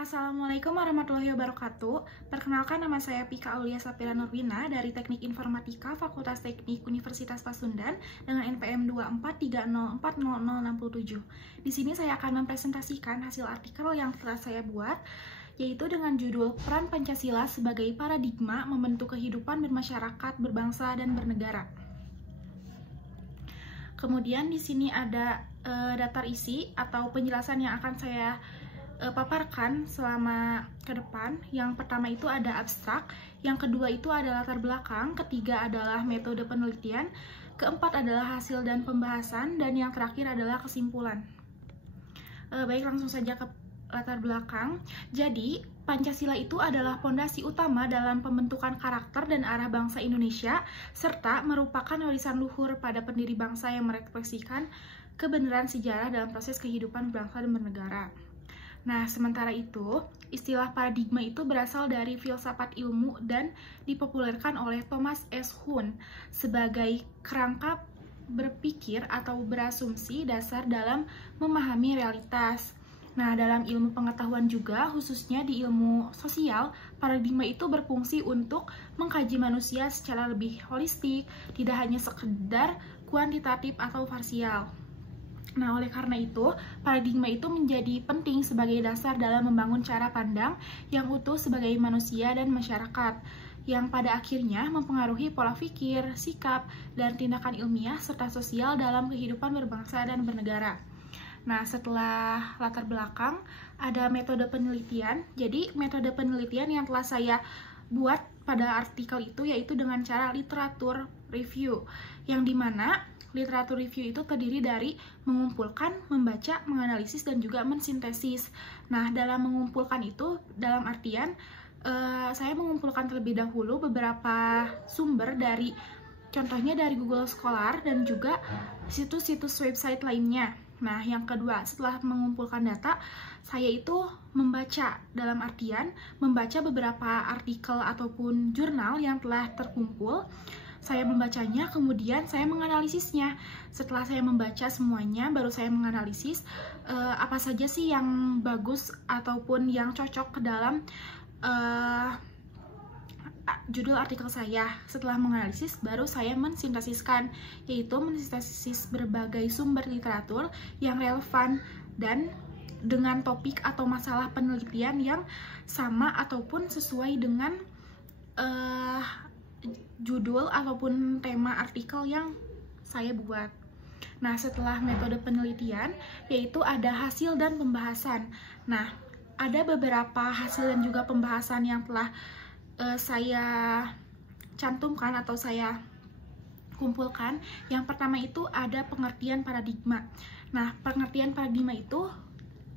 Assalamualaikum warahmatullahi wabarakatuh. Perkenalkan, nama saya Pika Aulia Sapira Nurwina dari Teknik Informatika Fakultas Teknik Universitas Pasundan dengan NPM 24304067. Di sini saya akan mempresentasikan hasil artikel yang telah saya buat, yaitu dengan judul Peran Pancasila sebagai Paradigma Membentuk Kehidupan Bermasyarakat, Berbangsa, dan Bernegara. Kemudian di sini ada daftar isi atau penjelasan yang akan saya paparkan selama ke depan. Yang pertama itu ada abstrak, yang kedua itu ada latar belakang, ketiga adalah metode penelitian, keempat adalah hasil dan pembahasan, dan yang terakhir adalah kesimpulan. Baik, langsung saja ke latar belakang. Jadi, Pancasila itu adalah pondasi utama dalam pembentukan karakter dan arah bangsa Indonesia, serta merupakan warisan luhur pada pendiri bangsa yang merefleksikan kebenaran sejarah dalam proses kehidupan bangsa dan bernegara. Nah, sementara itu, istilah paradigma itu berasal dari filsafat ilmu dan dipopulerkan oleh Thomas S. Kuhn sebagai kerangka berpikir atau berasumsi dasar dalam memahami realitas. Nah, dalam ilmu pengetahuan juga, khususnya di ilmu sosial, paradigma itu berfungsi untuk mengkaji manusia secara lebih holistik, tidak hanya sekedar kuantitatif atau parsial. Nah, oleh karena itu, paradigma itu menjadi penting sebagai dasar dalam membangun cara pandang yang utuh sebagai manusia dan masyarakat, yang pada akhirnya mempengaruhi pola pikir, sikap, dan tindakan ilmiah serta sosial dalam kehidupan berbangsa dan bernegara. Nah, setelah latar belakang, ada metode penelitian. Jadi, metode penelitian yang telah saya buat pada artikel itu yaitu dengan cara literatur review, yang dimana literatur review itu terdiri dari mengumpulkan, membaca, menganalisis, dan juga mensintesis. Nah, dalam mengumpulkan itu, dalam artian saya mengumpulkan terlebih dahulu beberapa sumber dari, contohnya dari Google Scholar dan juga situs-situs website lainnya. Nah, yang kedua, setelah mengumpulkan data, saya itu membaca, dalam artian membaca beberapa artikel ataupun jurnal yang telah terkumpul. Saya membacanya, kemudian saya menganalisisnya. Setelah saya membaca semuanya, baru saya menganalisis apa saja sih yang bagus ataupun yang cocok ke dalam judul artikel saya. Setelah menganalisis, baru saya mensintesiskan, yaitu mensintesis berbagai sumber literatur yang relevan dan dengan topik atau masalah penelitian yang sama ataupun sesuai dengan judul ataupun tema artikel yang saya buat. Nah, setelah metode penelitian, yaitu ada hasil dan pembahasan. Nah, ada beberapa hasil dan juga pembahasan yang telah saya cantumkan atau saya kumpulkan. Yang pertama itu ada pengertian paradigma. Nah, pengertian paradigma itu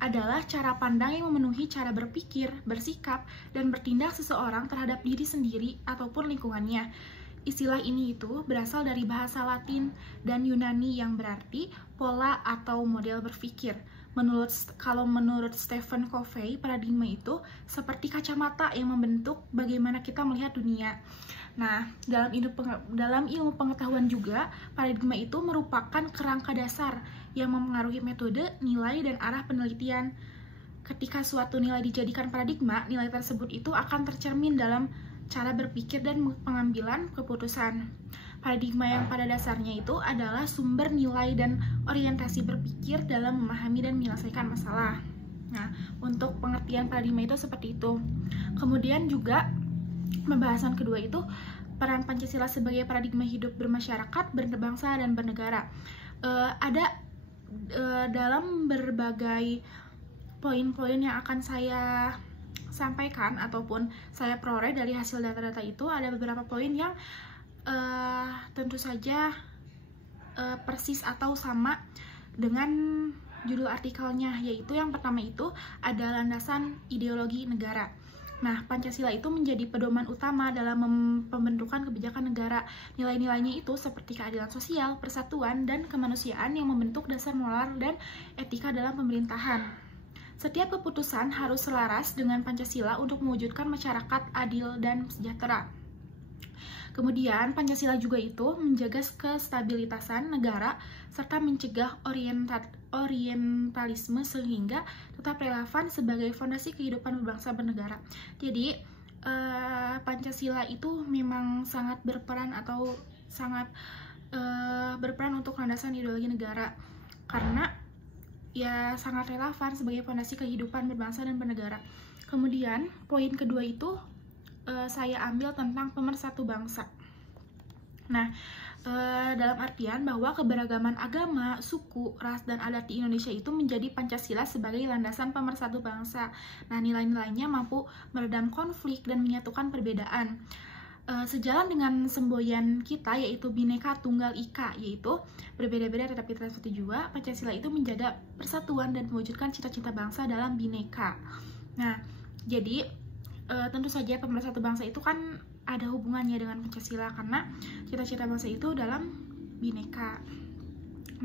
adalah cara pandang yang memenuhi cara berpikir, bersikap, dan bertindak seseorang terhadap diri sendiri ataupun lingkungannya. Istilah ini itu berasal dari bahasa Latin dan Yunani yang berarti pola atau model berpikir. Kalau menurut Stephen Covey, paradigma itu seperti kacamata yang membentuk bagaimana kita melihat dunia. Nah, dalam ilmu pengetahuan juga, paradigma itu merupakan kerangka dasar yang mempengaruhi metode, nilai, dan arah penelitian. Ketika suatu nilai dijadikan paradigma, nilai tersebut itu akan tercermin dalam cara berpikir dan pengambilan keputusan. Paradigma yang pada dasarnya itu adalah sumber nilai dan orientasi berpikir dalam memahami dan menyelesaikan masalah. Nah, untuk pengertian paradigma itu seperti itu. Kemudian juga pembahasan kedua itu peran Pancasila sebagai paradigma hidup bermasyarakat, berbangsa, dan bernegara. Ada dalam berbagai poin-poin yang akan saya sampaikan ataupun saya peroleh dari hasil data-data itu, ada beberapa poin yang tentu saja persis atau sama dengan judul artikelnya, yaitu yang pertama itu ada landasan ideologi negara. Nah, Pancasila itu menjadi pedoman utama dalam pembentukan kebijakan negara. Nilai-nilainya itu seperti keadilan sosial, persatuan, dan kemanusiaan yang membentuk dasar moral dan etika dalam pemerintahan. Setiap keputusan harus selaras dengan Pancasila untuk mewujudkan masyarakat adil dan sejahtera. Kemudian, Pancasila juga itu menjaga kestabilitasan negara serta mencegah orientalisme sehingga tetap relevan sebagai fondasi kehidupan berbangsa bernegara. Jadi, Pancasila itu memang sangat berperan atau sangat berperan untuk landasan ideologi negara karena ya sangat relevan sebagai fondasi kehidupan berbangsa dan bernegara. Kemudian, poin kedua itu saya ambil tentang pemersatu bangsa. Nah, dalam artian bahwa keberagaman agama, suku, ras, dan adat di Indonesia itu menjadi Pancasila sebagai landasan pemersatu bangsa. Nah, nilai-nilainya mampu meredam konflik dan menyatukan perbedaan. Sejalan dengan semboyan kita yaitu Bhinneka Tunggal Ika, yaitu berbeda-beda tetapi satu jua, Pancasila itu menjaga persatuan dan mewujudkan cita-cita bangsa dalam Bhinneka. Nah, jadi tentu saja pemersatu bangsa itu kan ada hubungannya dengan Pancasila karena cita-cita bangsa itu dalam Bhinneka.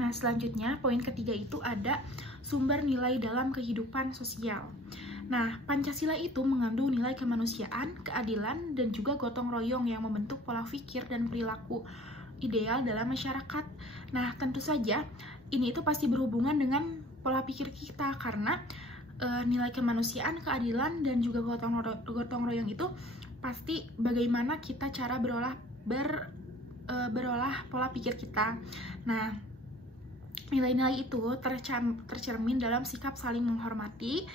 Nah, selanjutnya poin ketiga itu ada sumber nilai dalam kehidupan sosial. Nah, Pancasila itu mengandung nilai kemanusiaan, keadilan, dan juga gotong royong yang membentuk pola pikir dan perilaku ideal dalam masyarakat. Nah, tentu saja ini itu pasti berhubungan dengan pola pikir kita karena nilai kemanusiaan, keadilan, dan juga gotong royong itu pasti bagaimana kita cara berolah pola pikir kita. Nah, nilai-nilai itu tercermin dalam sikap saling menghormati,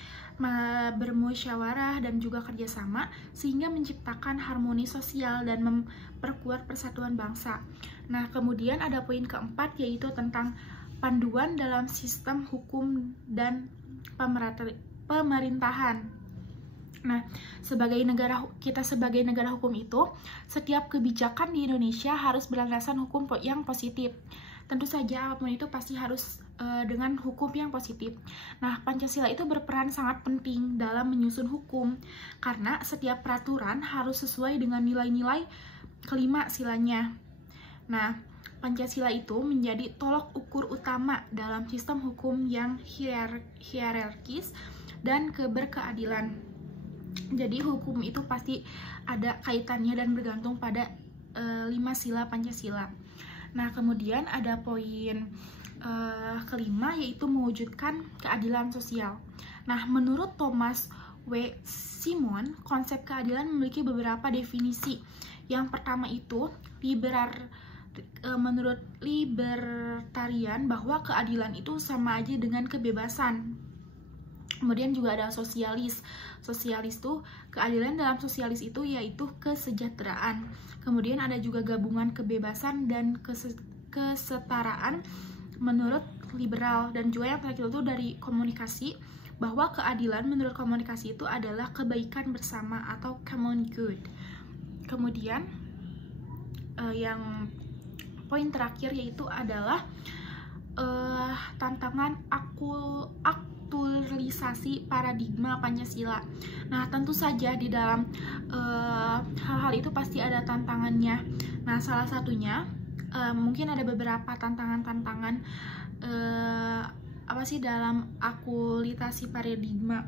bermusyawarah, dan juga kerjasama sehingga menciptakan harmoni sosial dan memperkuat persatuan bangsa. Nah, kemudian ada poin keempat yaitu tentang panduan dalam sistem hukum dan pemerintahan. Nah, sebagai negara hukum itu, setiap kebijakan di Indonesia harus berlandaskan hukum yang positif. Tentu saja apapun itu pasti harus dengan hukum yang positif. Nah, Pancasila itu berperan sangat penting dalam menyusun hukum karena setiap peraturan harus sesuai dengan nilai-nilai kelima silanya. Nah, Pancasila itu menjadi tolok ukur utama dalam sistem hukum yang hierarkis dan berkeadilan. Jadi hukum itu pasti ada kaitannya dan bergantung pada 5 sila Pancasila. Nah, kemudian ada poin kelima yaitu mewujudkan keadilan sosial. Nah, menurut Thomas W. Simon, konsep keadilan memiliki beberapa definisi. Yang pertama itu menurut libertarian bahwa keadilan itu sama aja dengan kebebasan. Kemudian juga ada sosialis. Sosialis itu keadilan dalam sosialis itu yaitu kesejahteraan. Kemudian ada juga gabungan kebebasan dan kesetaraan menurut liberal. Dan juga yang terakhir itu dari komunikasi bahwa keadilan menurut komunikasi itu adalah kebaikan bersama atau common good. Kemudian yang poin terakhir yaitu adalah tantangan aktualisasi paradigma Pancasila. Nah, tentu saja di dalam hal-hal itu pasti ada tantangannya. Nah, salah satunya mungkin ada beberapa tantangan-tantangan dalam aktualisasi paradigma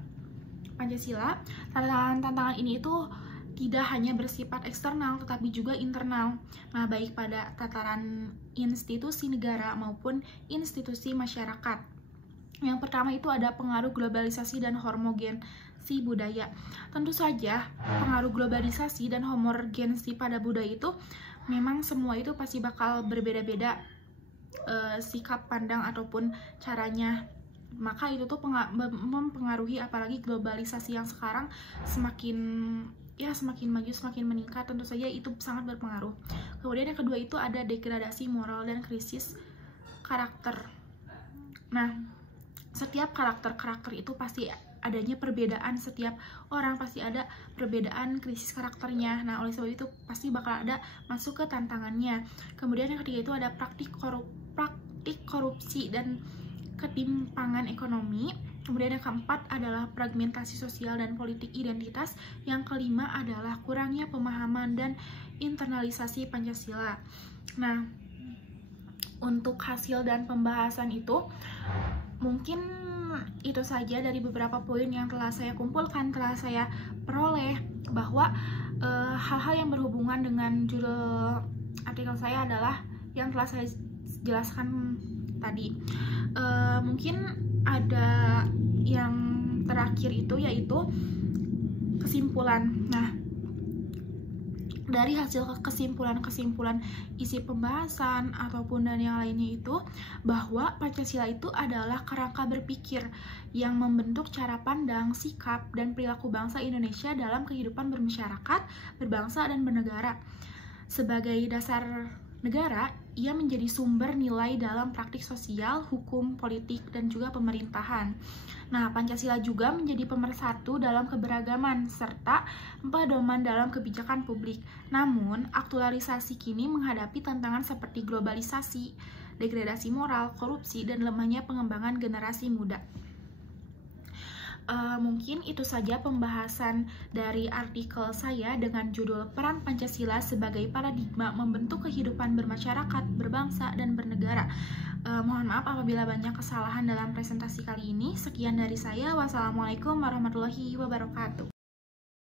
Pancasila. Tantangan ini itu tidak hanya bersifat eksternal tetapi juga internal. Nah, baik pada tataran institusi negara maupun institusi masyarakat. Yang pertama itu ada pengaruh globalisasi dan homogensi budaya. Tentu saja pengaruh globalisasi dan homogensi pada budaya itu memang semua itu pasti bakal berbeda-beda sikap pandang ataupun caranya. Maka itu tuh mempengaruhi, apalagi globalisasi yang sekarang semakin maju, semakin meningkat, tentu saja itu sangat berpengaruh. Kemudian yang kedua itu ada degradasi moral dan krisis karakter. Nah, setiap karakter itu pasti adanya perbedaan, setiap orang pasti ada perbedaan krisis karakternya. Nah, oleh sebab itu pasti bakal ada masuk ke tantangannya. Kemudian yang ketiga itu ada praktik korupsi dan ketimpangan ekonomi. Kemudian yang keempat adalah fragmentasi sosial dan politik identitas. Yang kelima adalah kurangnya pemahaman dan internalisasi Pancasila. Nah, untuk hasil dan pembahasan itu mungkin itu saja dari beberapa poin yang telah saya kumpulkan, telah saya peroleh, bahwa hal-hal yang berhubungan dengan judul artikel saya adalah yang telah saya jelaskan tadi. Mungkin ada yang terakhir itu yaitu kesimpulan. Nah, dari hasil kesimpulan-kesimpulan isi pembahasan ataupun dan yang lainnya itu, bahwa Pancasila itu adalah kerangka berpikir yang membentuk cara pandang, sikap, dan perilaku bangsa Indonesia dalam kehidupan bermasyarakat, berbangsa, dan bernegara. Sebagai dasar negara, ia menjadi sumber nilai dalam praktik sosial, hukum, politik, dan juga pemerintahan. Nah, Pancasila juga menjadi pemersatu dalam keberagaman serta pedoman dalam kebijakan publik. Namun, aktualisasi kini menghadapi tantangan seperti globalisasi, degradasi moral, korupsi, dan lemahnya pengembangan generasi muda. Mungkin itu saja pembahasan dari artikel saya dengan judul Peran Pancasila sebagai Paradigma Membentuk Kehidupan Bermasyarakat, Berbangsa, dan Bernegara. Mohon maaf apabila banyak kesalahan dalam presentasi kali ini. Sekian dari saya. Wassalamualaikum warahmatullahi wabarakatuh.